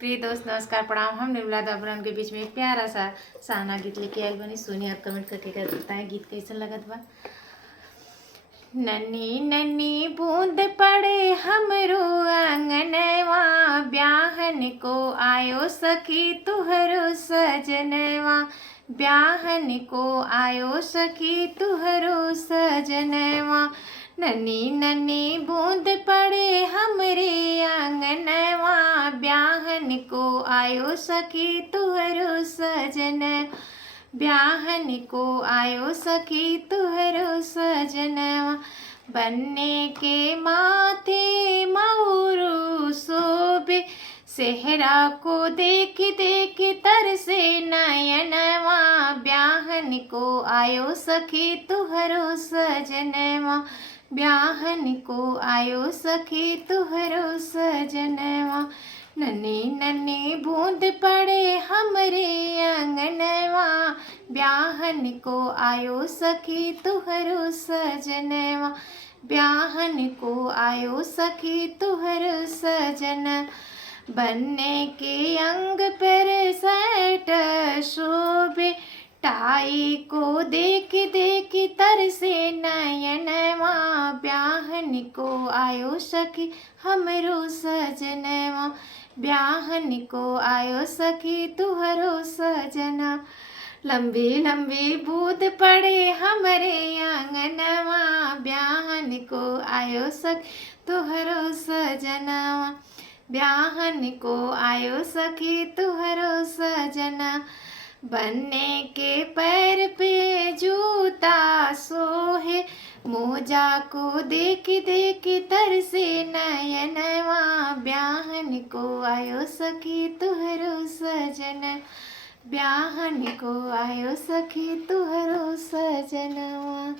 प्रिय दोस्त नमस्कार प्रणाम। हम निर्मला दाबरन के बीच में एक प्यारा सा साना गीत लेके आयल बनी। सुनी आप कमेंट करके कर बताएं गीत कैसन लगत बा। नन्ही नन्ही बूंद पड़े हमरो आंगनवा, ब्याहन को आयो सखी तुहरो सजनवा। ब्याहन को आयो सखी तुहरो सजनवा। नन्ही नन्ही बूंद पड़े हमरे आंगनवा, ब्याहन को आयो सखी तुहरो सजन। ब्याहन को आयो सखी तुहरो सजनवा। बन्ने के माथे मऊरू शोभे, सेहरा को देख देख तरसे नयनवा। ब्याहन को आयो सखी तुहरो सजनवा। ब्याहन को आयो सखी तुहरो सजनवा। नन्ही नन्ही बूंद पड़े हमरे आंगनवा, ब्याहन को आयो सखी तुहरो सजनवा। ब्याहन को आयो सखी तुहरो सजन। बन्ने के अंग पर सैट शोभे, टाई को देख देख तरसे नयनवा। ब्याहन को आयो सखी हमरो सजनवा। ब्याहन को आयो सखी तुहरो सजना। लंबी लंबी बूंद पड़े हमरे आंगनवा, ब्याहन को आयो सखी तुहरो सजनवा। ब्याहन को आयो सखी तुहरो सजना। बन्ने के पैर पे जूता सोहे, मोजा को देख देख तरसे नयनवा। ब्याहन को आयो सखी तुहरो सजन। ब्याहन को आयो सखी तुहरो सजनवा।